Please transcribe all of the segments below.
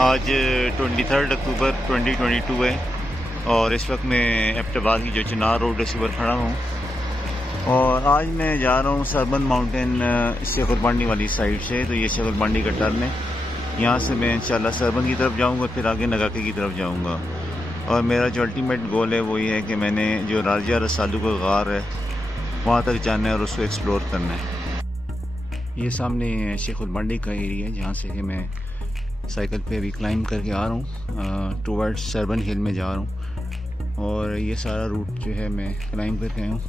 आज 23 अक्टूबर 2022 है और इस वक्त मैं एबटाबाद की जो चिनार रोड से पर खड़ा हूँ और आज मैं जा रहा हूँ सरबन माउंटेन शेखुरबांडी वाली साइड से। तो ये शेखुरबांडी का टर्न है, यहाँ से मैं इंशाल्लाह सरबन की तरफ जाऊँगा, फिर आगे नगाके की तरफ जाऊँगा। और मेरा जो अल्टीमेट गोल है वो ये है कि मैंने जो राजा रसालू का गार है वहाँ तक जाना है और उसको एक्सप्लोर करना है। ये सामने शेखुरबांडी का एरिया है जहाँ से कि मैं साइकिल पे अभी क्लाइंब करके आ रहा हूँ, टुवर्ड्स सरबन हिल में जा रहा हूँ। और ये सारा रूट जो है मैं क्लाइंब करके आया हूँ।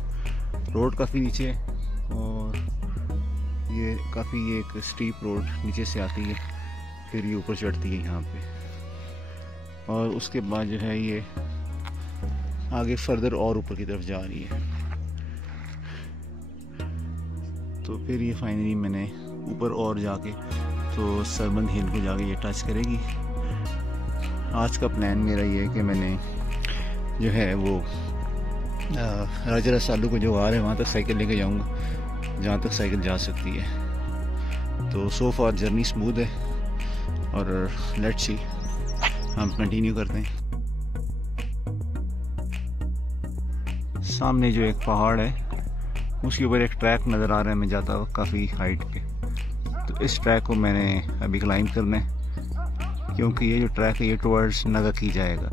रोड काफ़ी नीचे है और ये काफ़ी एक स्टीप रोड नीचे से आती है, फिर ये ऊपर चढ़ती है यहाँ पे। और उसके बाद जो है ये आगे फर्दर और ऊपर की तरफ जा रही है। तो फिर ये फाइनली मैंने ऊपर और जाके तो सरबन हिल को जाके ये टच करेगी। आज का प्लान मेरा ये है कि मैंने जो है वो राजा रसालू को जो गार है वहाँ तक साइकिल लेके जाऊँगा, जहाँ तक साइकिल जा सकती है। तो सो फार जर्नी स्मूथ है और लेट्स सी हम कंटिन्यू करते हैं। सामने जो एक पहाड़ है उसके ऊपर एक ट्रैक नज़र आ रहा है, मैं जाता हुआ काफ़ी हाइट पे। तो इस ट्रैक को मैंने अभी क्लाइंब करना है क्योंकि ये जो ट्रैक है ये टुवर्ड्स नगाकी जाएगा।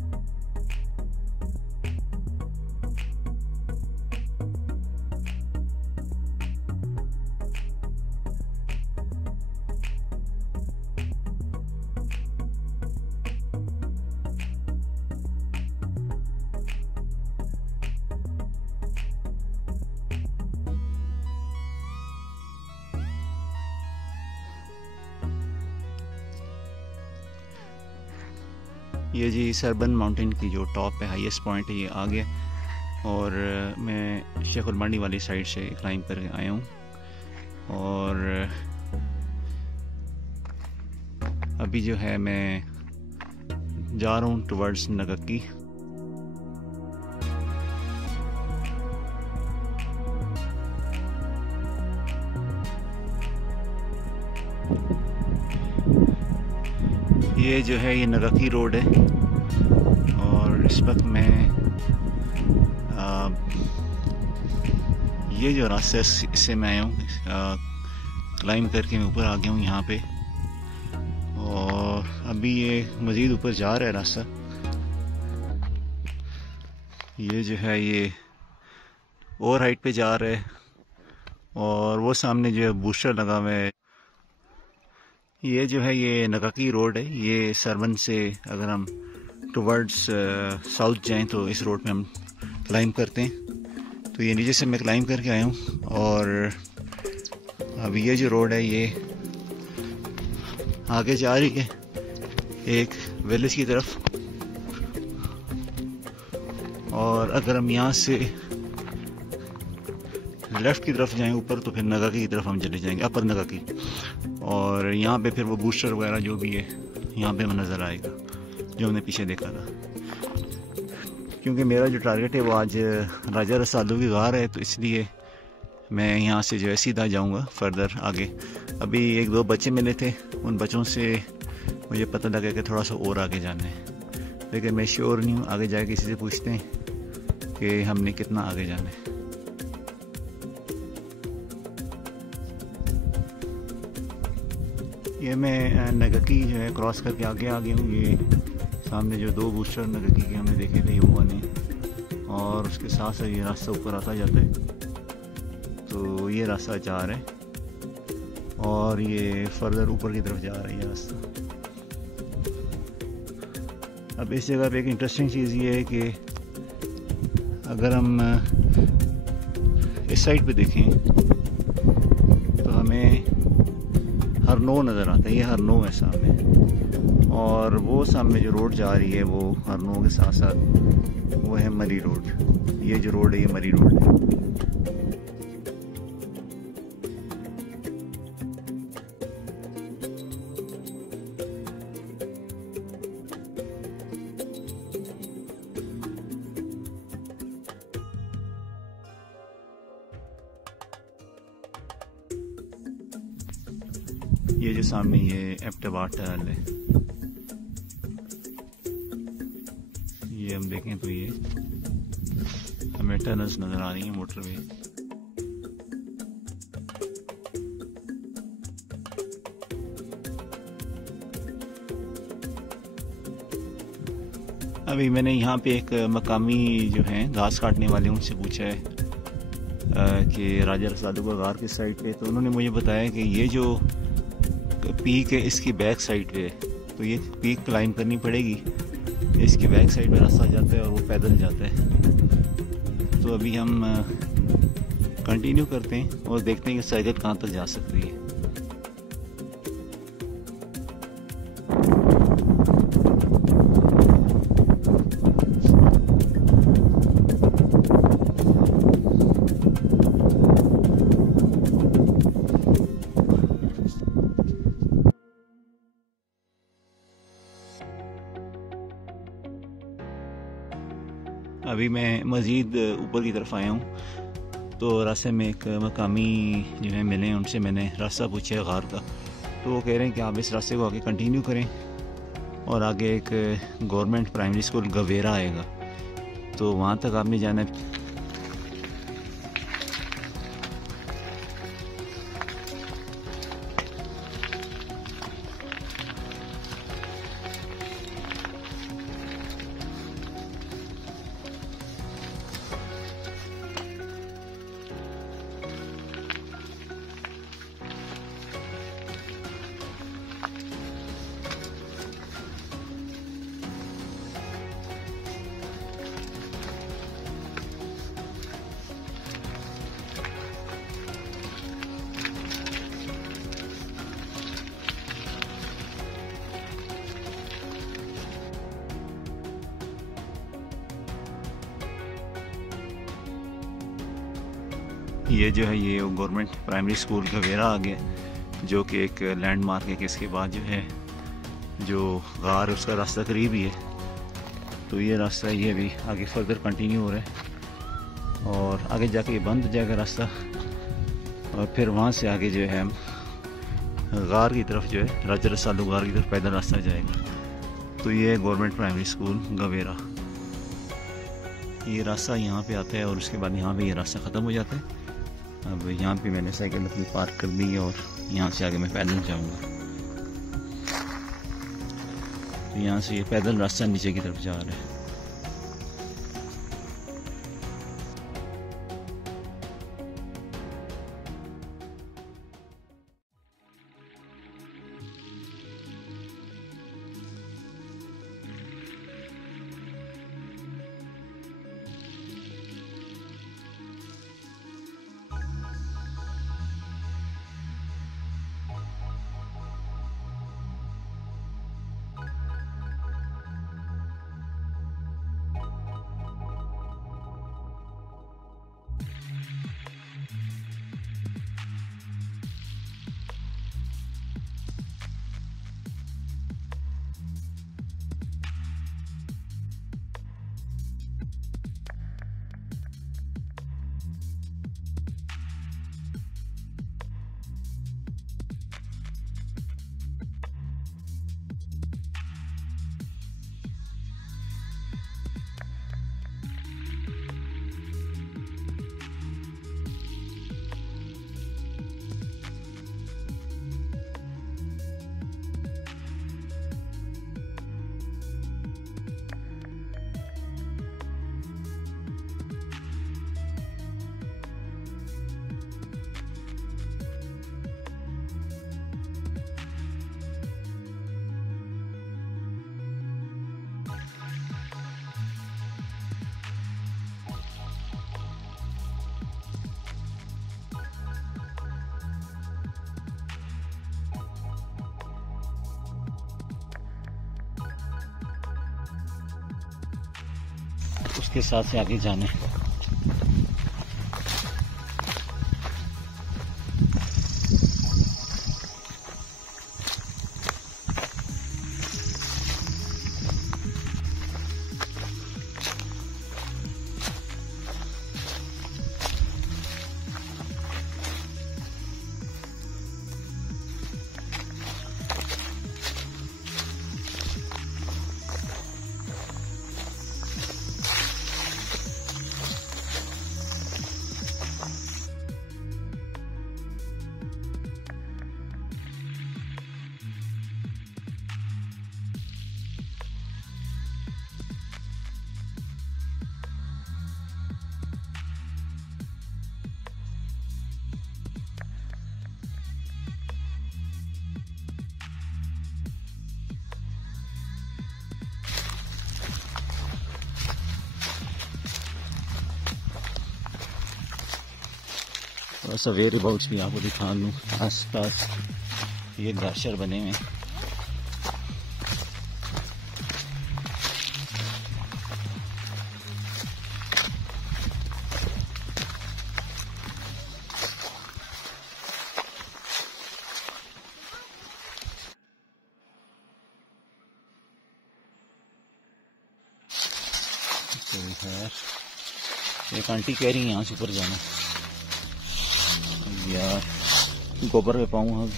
ये जी सरबन माउंटेन की जो टॉप है, हाईएस्ट पॉइंट है, ये आ गया। और मैं शेखुरबांडी वाली साइड से क्लाइंब करके आया हूँ और अभी जो है मैं जा रहा हूँ टुवर्ड्स नगाकी। ये जो है ये नगाकी रोड है और इस वक्त मैं ये जो रास्ता है इससे मैं आया हूँ, क्लाइंब करके मैं ऊपर आ गया हूँ यहाँ पे। और अभी ये मज़ीद ऊपर जा रहा है रास्ता। ये जो है ये और हाइट पे जा रहा है और वो सामने जो है बूस्टर लगा हुआ है। ये जो है ये नगाकी रोड है, ये सरबन से अगर हम टुवर्ड्स साउथ जाएं तो इस रोड पे हम क्लाइंब करते हैं। तो ये नीचे से मैं क्लाइंब करके आया हूँ और अब ये जो रोड है ये आगे जा रही है एक विलेज की तरफ। और अगर हम यहाँ से लेफ़्ट की तरफ जाएं ऊपर तो फिर नगाकी की तरफ हम चले जाएंगे, अपर नगाकी। और यहाँ पे फिर वो बूस्टर वगैरह जो भी है यहाँ पे नज़र आएगा जो हमने पीछे देखा था। क्योंकि मेरा जो टारगेट है वो आज राजा रसालू की गार है, तो इसलिए मैं यहाँ से जो है सीधा जाऊँगा फर्दर आगे। अभी एक दो बच्चे मिले थे, उन बच्चों से मुझे पता लगा कि थोड़ा सा और आगे जाना है, लेकिन मैं श्योर नहीं हूँ। आगे जाके किसी से पूछते हैं कि हमने कितना आगे जाना है। ये मैं नगाकी जो है क्रॉस करके आगे आ गया हूँ। ये सामने जो दो बूस्टर नगाकी के हमने देखे थे वो बने और उसके साथ साथ ये रास्ता ऊपर आता जाता है। तो ये रास्ता जा रहा है और ये फर्दर ऊपर की तरफ जा रहा है ये रास्ता। अब इस जगह पे एक इंटरेस्टिंग चीज़ ये है कि अगर हम इस साइड पे देखें तो हमें हरनो नज़र आता है। ये हरनो है सामने और वो सामने जो रोड जा रही है वो हरनो के साथ साथ वो है मरी रोड। ये जो रोड है ये मरी रोड है। ये जो सामने ये एबटाबाद टनल है देखें तो ये हमें टनल्स नज़र आ रही हैं, मोटरवे। अभी मैंने यहाँ पे एक मकामी जो हैं घास काटने वाले उनसे पूछा है कि राजा रसालू गार किस साइड पे, तो उन्होंने मुझे बताया कि ये जो पीक है इसकी बैक साइड पे है, तो ये पीक क्लाइंब करनी पड़ेगी। इसकी बैक साइड पे रास्ता जाता है और वो पैदल जाता है। तो अभी हम कंटिन्यू करते हैं और देखते हैं कि साइकिल कहाँ तक जा सकती है। अभी मैं मज़ीद ऊपर की तरफ आया हूँ, तो रास्ते में एक मकामी जो है मिले, उनसे मैंने रास्ता पूछा है गार का। तो वो कह रहे हैं कि आप इस रास्ते को आगे कंटिन्यू करें और आगे एक गवर्नमेंट प्राइमरी स्कूल गवेरा आएगा, तो वहाँ तक आपने जाना है। ये जो है ये गवर्नमेंट प्राइमरी स्कूल गवेरा आ गया, जो कि एक लैंडमार्क है कि इसके बाद जो है जो गार उसका रास्ता करीब ही है। तो ये रास्ता ये भी आगे फर्दर कंटिन्यू हो रहा है और आगे जाके ये बंद हो जाएगा रास्ता, और फिर वहाँ से आगे जो है हम गार की तरफ जो है राजा रसालू गार की तरफ पैदल रास्ता जाएगा। तो ये है गवर्नमेंट प्राइमरी स्कूल गवेरा। ये रास्ता यहाँ पे आता है और उसके बाद यहाँ पे ये रास्ता ख़त्म हो जाता है। अब यहाँ पे मैंने साइकिल अपनी पार्क कर दी है और यहाँ से आगे मैं पैदल जाऊँगा। तो यहाँ से ये पैदल रास्ता नीचे की तरफ जा रहा है। उसके साथ से आगे जाना है। थोड़ा सा वेयर अबाउट्स भी आपको दिखा दूँ। आस पास ये गाशर बने हुए हैं। तो खैर एक आंटी कह रही है यहाँ से ऊपर जाना यार, गोबर पे पाऊँ अब।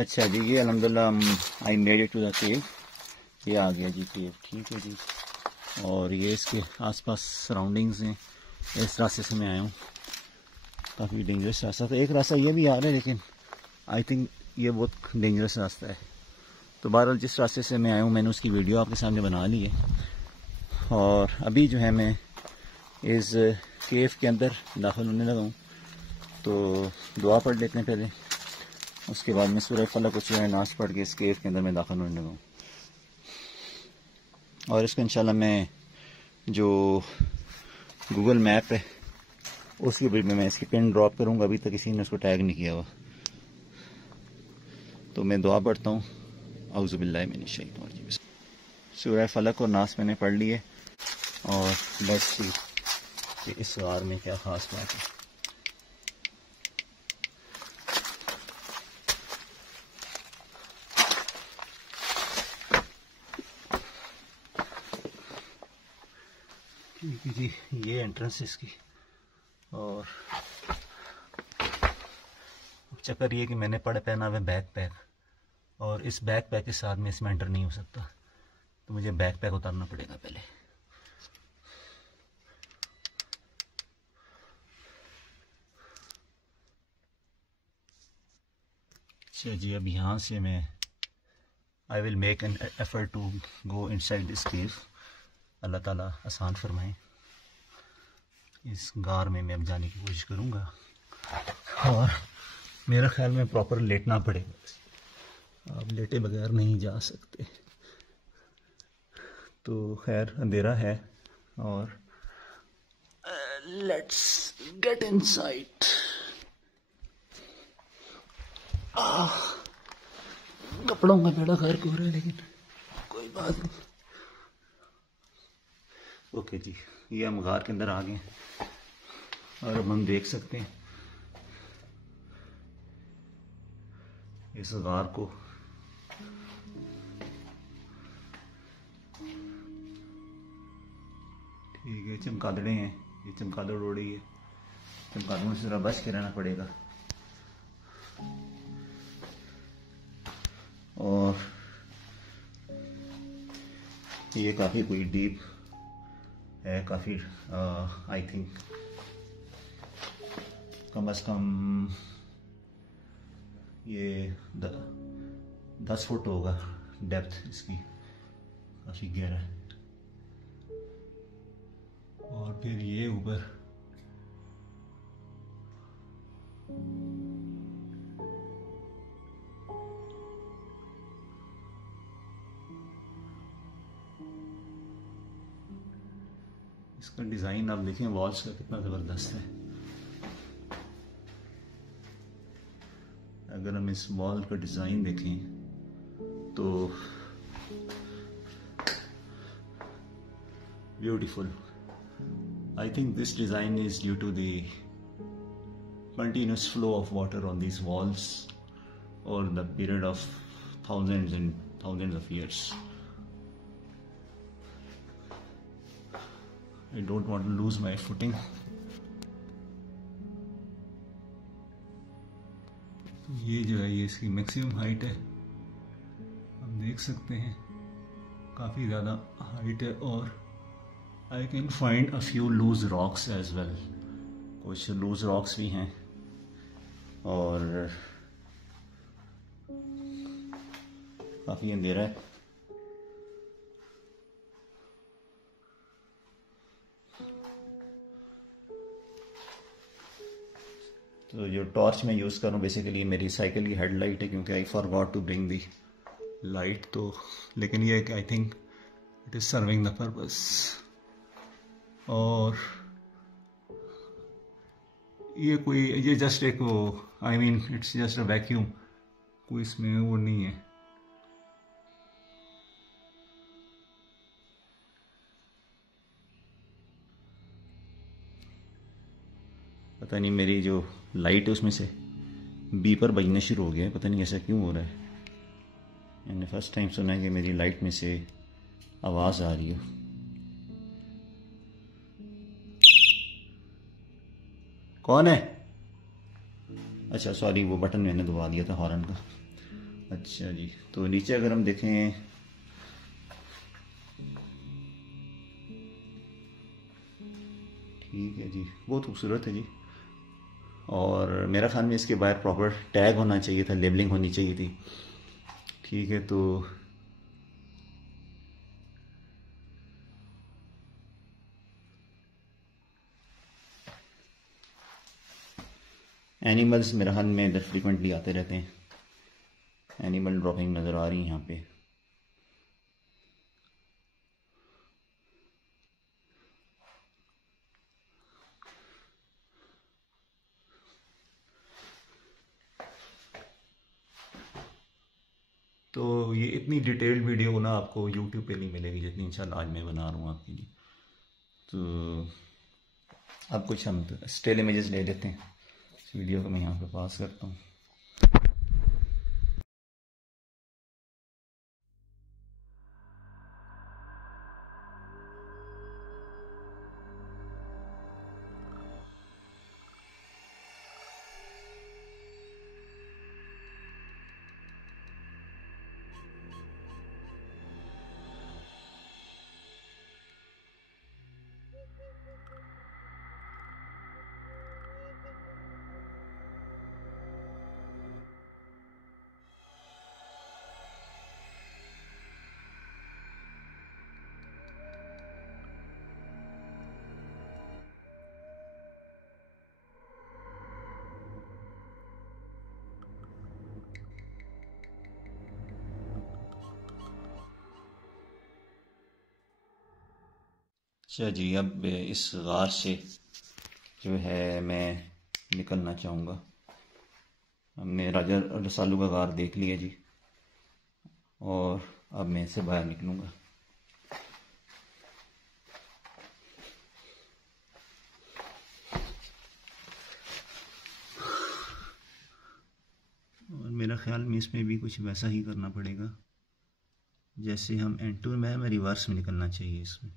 अच्छा जी, ये अल्हम्दुलिल्लाह I made it to the cave. ये आ गया जी केव, ठीक है जी। और ये इसके आसपास सराउंडिंग्स हैं। इस रास्ते से मैं आया हूँ, काफ़ी डेंजरस रास्ता था। एक रास्ता ये भी आ रहा है, लेकिन आई थिंक ये बहुत डेंजरस रास्ता है। तो बहरहाल जिस रास्ते से मैं आया हूँ मैंने उसकी वीडियो आपके सामने बना ली है। और अभी जो है मैं इस केव के अंदर दाखिल होने लगा हूँ। तो दुआ पढ़ लेते हैं पहले, उसके बाद में सूरह फलक को जो है नाश पढ़ के इस केव के अंदर मैं दाखिल होने लगा हूँ। और इसको इंशाल्लाह मैं जो गूगल मैप है उसके ऊपर में मैं इसकी पिन ड्रॉप करूँगा। अभी तक किसी ने उसको टैग नहीं किया हुआ। तो मैं दुआ पढ़ता हूँ, औज़ु बिल्लाहि मिनश शैतानिर रजीम। सूरह फलक और नास मैंने पढ़ लिए। और लेट्स सी कि इस गार में क्या ख़ास बात है। ठीक है जी, ये एंट्रेंस इसकी। और चक्कर ये कि मैंने पहना हुआ बैक पैक, और इस बैक पैक के साथ में इसमें एंटर नहीं हो सकता। तो मुझे बैक पैक उतारना पड़ेगा पहले। अच्छा जी, अब यहाँ से मैं I will make an effort to go inside this cave. Allah ताला आसान फरमाए। इस गार में मैं अब जाने की कोशिश करूँगा और मेरा ख्याल में प्रॉपर लेटना पड़ेगा, आप लेटे बगैर नहीं जा सकते। तो खैर अंधेरा है और लेट्स गेट इनसाइड। कपड़ों का बेड़ा गर्क हो रहा है लेकिन कोई बात नहीं। ओके जी, ये हम गार के अंदर आ गए और अब हम देख सकते हैं इस गार को। ठीक है, चमगादड़ें हैं, ये चमगादड़ उड़ रही है, चमगादड़ों से जरा बच के रहना पड़ेगा। और ये काफ़ी कोई डीप है, काफ़ी आई थिंक कम से कम ये 10 फुट होगा डेप्थ इसकी, काफ़ी गहरा है। और फिर ये ऊपर इसका डिज़ाइन आप देखें वॉल्स का कितना ज़बरदस्त है। अगर हम इस वॉल का डिज़ाइन देखें तो beautiful. I think this design is due to the continuous flow of water on these walls over the period of thousands and thousands of years. I don't want to lose my footing. तो ये जो है ये इसकी maximum height है, हम देख सकते हैं काफ़ी ज़्यादा हाइट है। और I can find a few loose rocks as well, कुछ लूज रॉक्स भी हैं और काफ़ी अंधेरा है। तो जो टॉर्च मैं यूज़ कर रहा हूँ बेसिकली मेरी साइकिल की हेडलाइट है, क्योंकि I forgot to bring the light. तो लेकिन ये I think it is serving the purpose. और ये जस्ट एक वो I mean it's just a vacuum, कोई इसमें वो नहीं है। पता नहीं मेरी जो लाइट है उसमें से बीपर बजना शुरू हो गया है, पता नहीं ऐसा क्यों हो रहा है। मैंने फर्स्ट टाइम सुना है कि मेरी लाइट में से आवाज़ आ रही है। कौन है? अच्छा सॉरी, वो बटन मैंने दबा दिया था हॉर्न का। अच्छा जी, तो नीचे अगर हम देखें ठीक है जी, बहुत खूबसूरत है जी। और मेरा ख्याल में इसके बाहर प्रॉपर टैग होना चाहिए था, लेबलिंग होनी चाहिए थी। ठीक है, तो एनिमल्स मेरे ख्याल में इधर फ्रिक्वेंटली आते रहते हैं। एनिमल ड्रॉपिंग नज़र आ रही है यहाँ पे। तो ये इतनी डिटेल्ड वीडियो ना आपको यूट्यूब पे नहीं मिलेगी जितनी इंशाल्लाह आज मैं बना रहा हूँ आपके लिए। तो अब कुछ हम स्टिल इमेजेस ले लेते हैं। इस वीडियो को मैं यहाँ पे पास करता हूँ। अच्छा जी, अब इस गार से जो है मैं निकलना चाहूँगा। हमने राजा रसालू का गार देख लिया जी, और अब मैं इससे बाहर निकलूँगा। और मेरा ख्याल में इसमें भी कुछ वैसा ही करना पड़ेगा जैसे हम एंटूर में, हमें रिवर्स में निकलना चाहिए। इसमें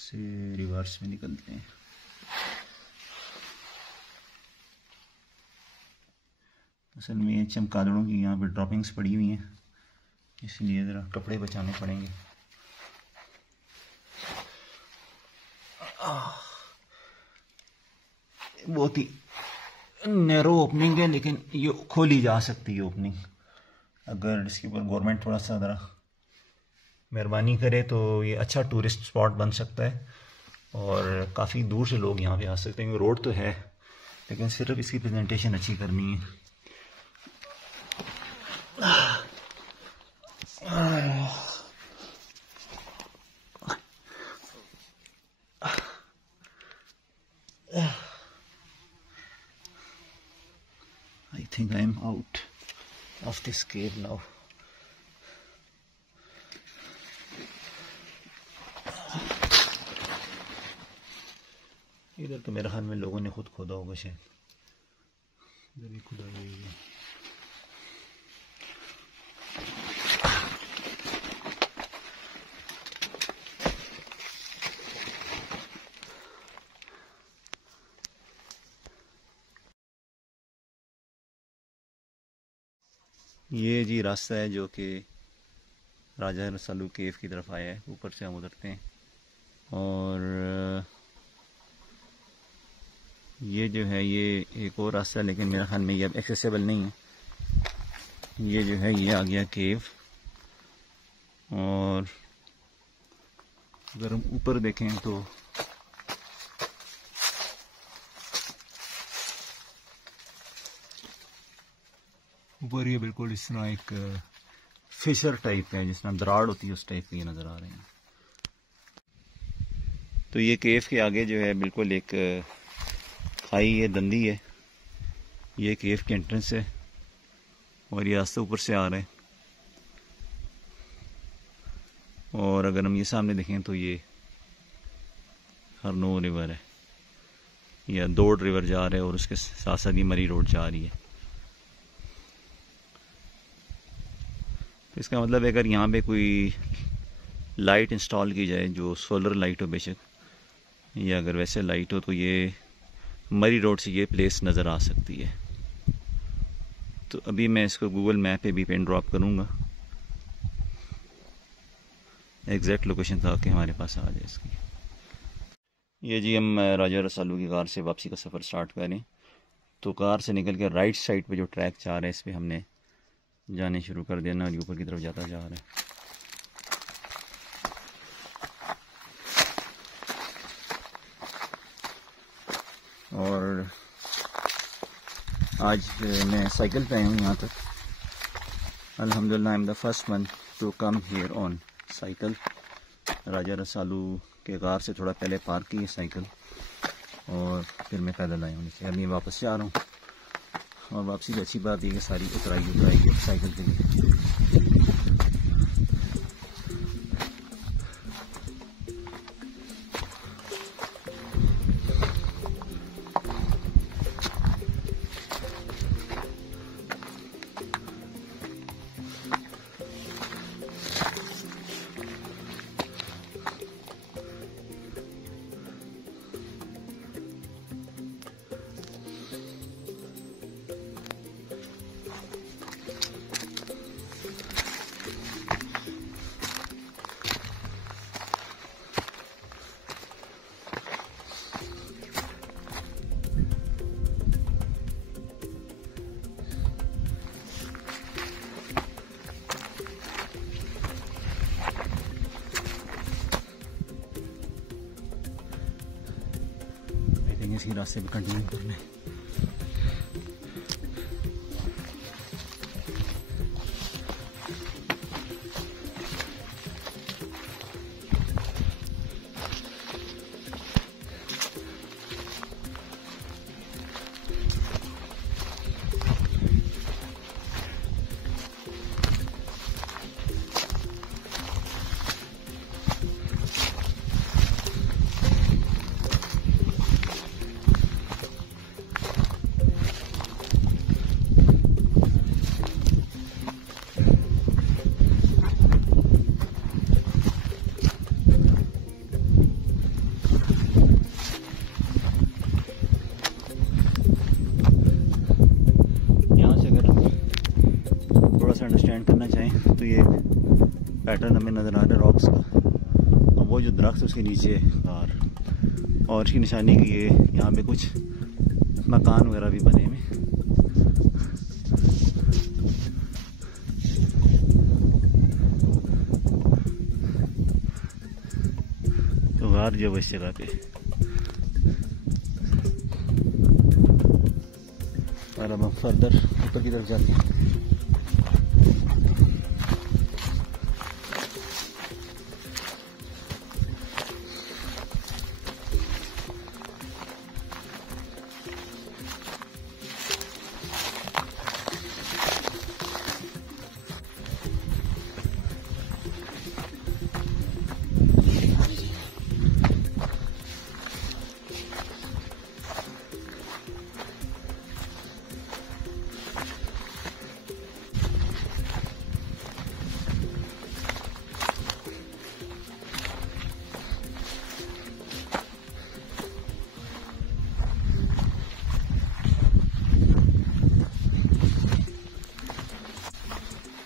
से रिवर्स में निकलते हैं। असल में चमगादड़ों की यहाँ पे ड्रॉपिंग्स पड़ी हुई हैं, इसलिए ज़रा कपड़े बचाने पड़ेंगे। बहुत ही नैरो ओपनिंग है, लेकिन ये खोली जा सकती है ओपनिंग। अगर इसके ऊपर गवर्नमेंट थोड़ा सा ज़रा मेहरबानी करे तो ये अच्छा टूरिस्ट स्पॉट बन सकता है, और काफ़ी दूर से लोग यहाँ पे आ सकते हैं। रोड तो है, लेकिन सिर्फ इसकी प्रेजेंटेशन अच्छी करनी है। I think I am out of this cave now. इधर तो मेरे ख्याल में लोगों ने खुद खोदा होगा शायद। इधर भी खुदा गई है। ये जी रास्ता है जो कि राजा रसालू केव की तरफ आया है। ऊपर से हम उतरते हैं, और ये जो है ये एक और रास्ता है, लेकिन मेरे ख्याल में ये अब एक्सेसिबल नहीं है। ये जो है ये आ गया केव, और अगर हम ऊपर देखें तो ऊपर ये बिल्कुल इस तरह एक फिशर टाइप है, जिस तरह दराड़ होती है उस टाइप की नज़र आ रहे हैं। तो ये केव के आगे जो है बिल्कुल एक खाई है, दंदी है। ये केव की एंट्रेंस है, और ये रास्ता ऊपर से आ रहा है। और अगर हम ये सामने देखें तो ये हरनोर रिवर है, या दौड़ रिवर जा रहा है, और उसके साथ साथ ही मरी रोड जा रही है। तो इसका मतलब है अगर यहाँ पे कोई लाइट इंस्टॉल की जाए, जो सोलर लाइट हो बेशक, या अगर वैसे लाइट हो, तो ये मरी रोड से ये प्लेस नज़र आ सकती है। तो अभी मैं इसको गूगल मैप पे भी पिन ड्रॉप करूँगा, एग्जैक्ट लोकेशन ताकि हमारे पास आ जाए इसकी। ये जी हम राजा रसालू की कार से वापसी का सफ़र स्टार्ट करें, तो कार से निकल के राइट साइड पे जो ट्रैक जा रहा है, इस पर हमने जाने शुरू कर देना, और ऊपर की तरफ जाता जा रहा है। और आज मैं साइकिल पे आया हूँ यहाँ तक। अल्हम्दुलिल्लाह I am the first one to come here on cycle. Raja Rasalu के गार से थोड़ा पहले पार्क की है साइकिल, और फिर मैं पैदल आया हूँ नीचे। अभी वापस जा रहा हूँ, और वापसी की अच्छी बात ये कि सारी उतराई है साइकिल के लिए। इसी रास्ते पे कंटिन्यू करना है। अंडरस्टैंड करना चाहें तो ये पैटर्न हमें नज़र आ रहा है रॉक्स का, और वो जो दरख्त उसके नीचे है गार, और इसकी निशानी की ये यहाँ पे कुछ मकान वगैरह भी बने हुए। तो गार जो है इस जगह पे, और अब हम फर्दर ऊपर की तरफ जाते हैं।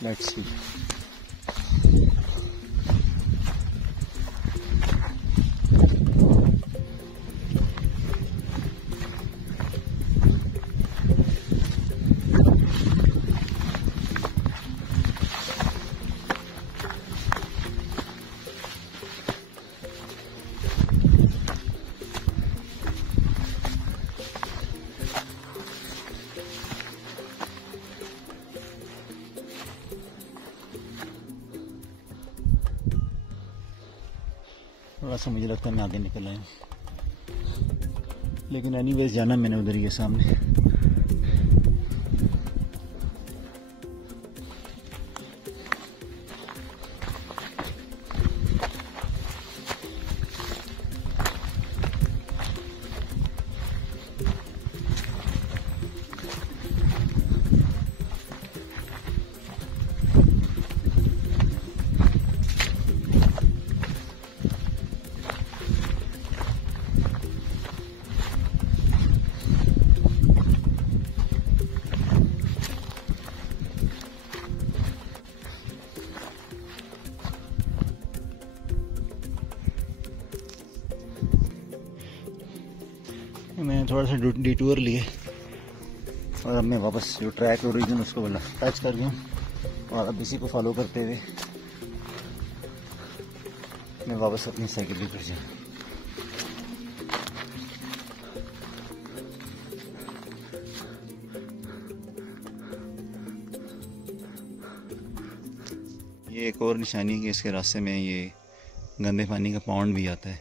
Let's see. थोड़ा सा मुझे लगता है मैं आगे निकल आया, लेकिन एनीवेज जाना मैंने उधर ही है सामने। मैंने थोड़ा सा डिटूर लिए और अब मैं वापस जो ट्रैक ओरिजिन उसको बोला टच कर गया, और अब इसी को फॉलो करते हुए मैं वापस अपनी साइकिल भी कर जाऊँ। ये एक और निशानी है कि इसके रास्ते में ये गंदे पानी का पॉन्ड भी आता है,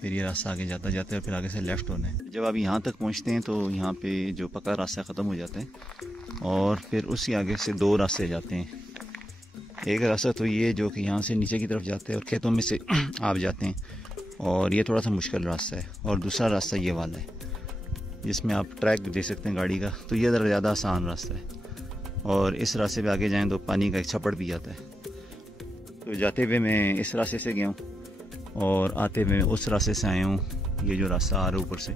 फिर ये रास्ता आगे जाता जाता है, फिर आगे से लेफ़्ट होना है। जब आप यहाँ तक पहुँचते हैं तो यहाँ पे जो पक्का रास्ता ख़त्म हो जाता है, और फिर उसके आगे से दो रास्ते जाते हैं। एक रास्ता तो ये जो कि यहाँ से नीचे की तरफ जाते हैं और खेतों में से आप जाते हैं, और ये थोड़ा सा मुश्किल रास्ता है। और दूसरा रास्ता ये वाला है जिसमें आप ट्रैक दे सकते हैं गाड़ी का, तो ये ज़्यादा आसान रास्ता है। और इस रास्ते पे आगे जाएँ तो पानी का एक छप्पड़ भी आता है। तो जाते हुए मैं इस रास्ते से गया हूँ, और आते हुए उस रास्ते से आया हूँ, ये जो रास्ता आ रहा है ऊपर से,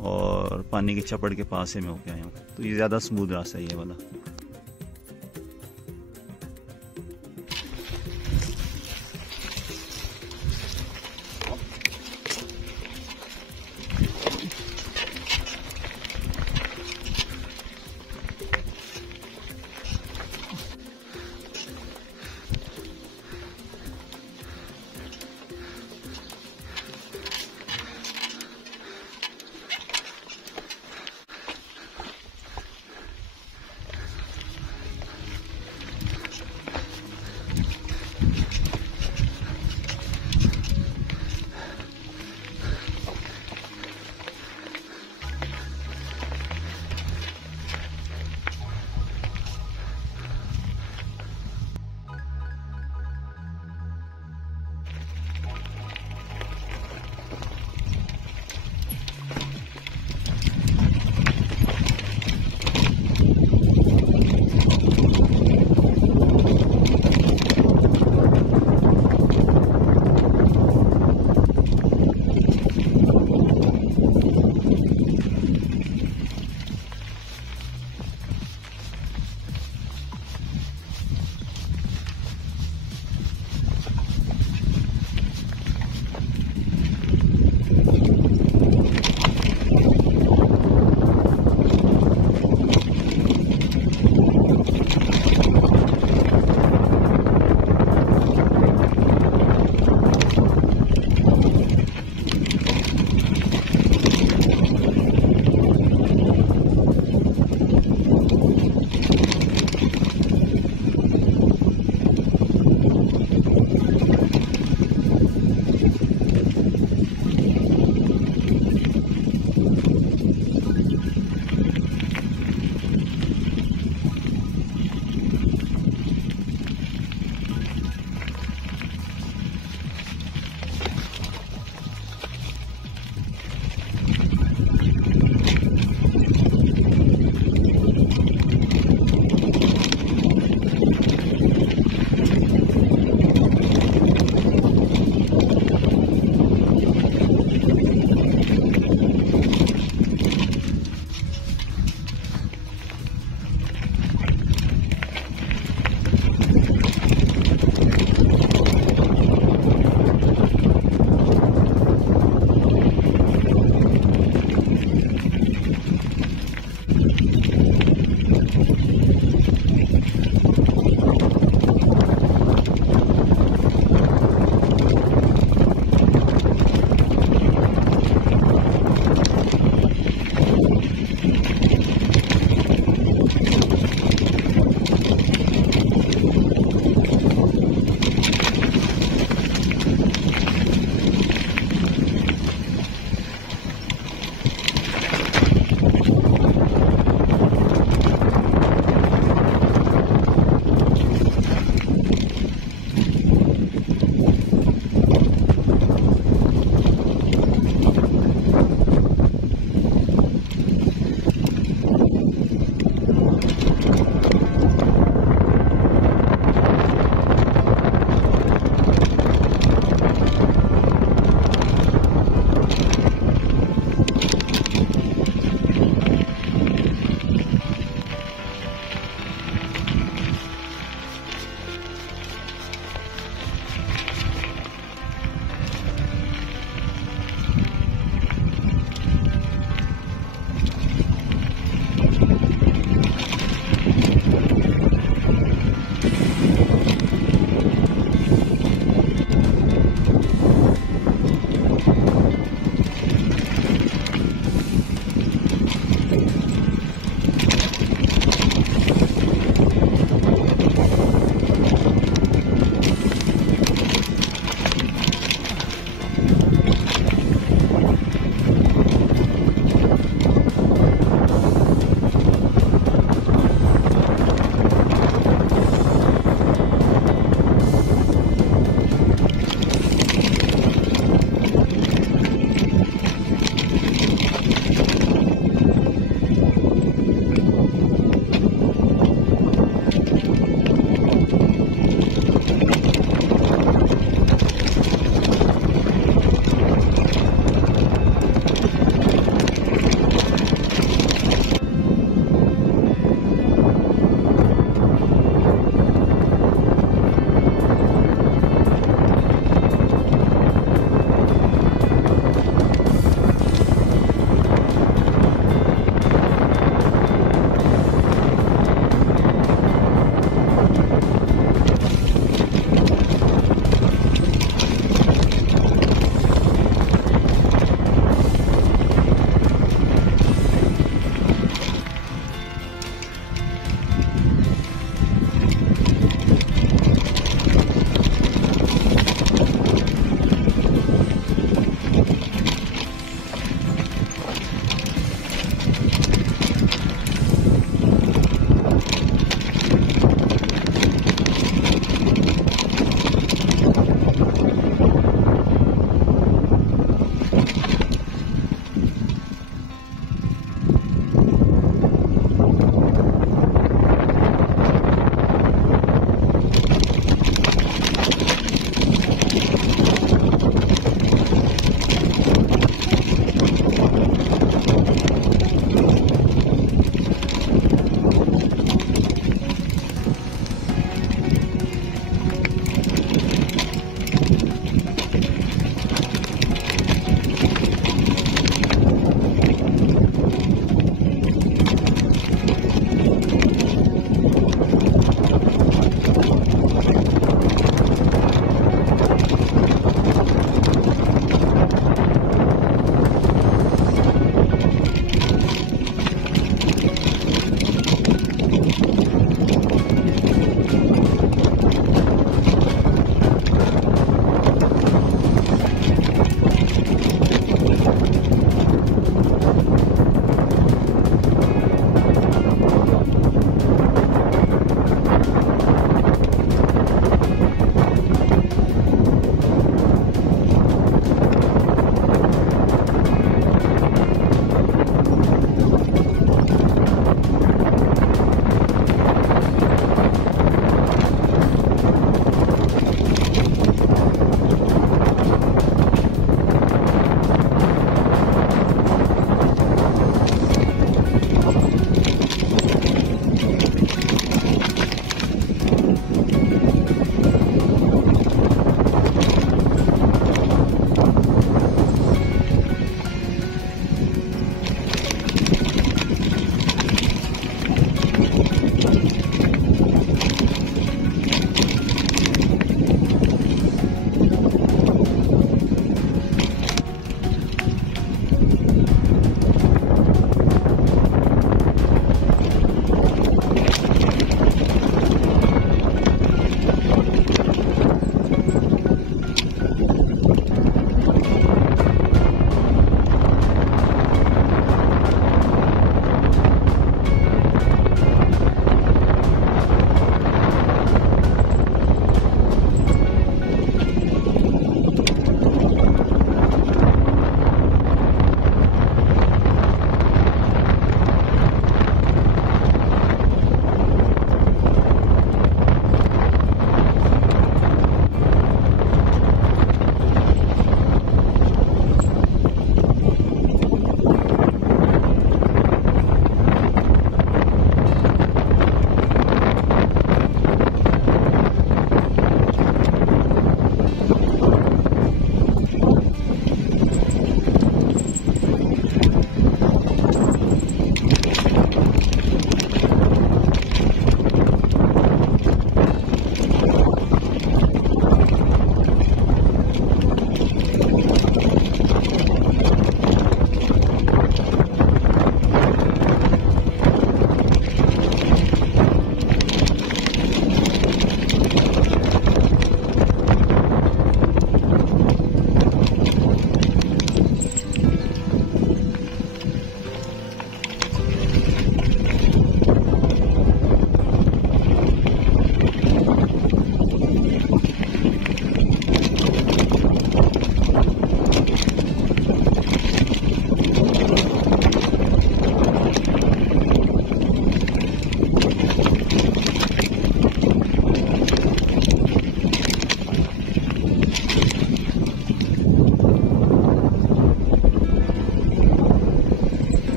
और पानी के छप्पड़ के पास से मैं होके आया हूँ। तो ये ज़्यादा स्मूथ रास्ता है ये वाला।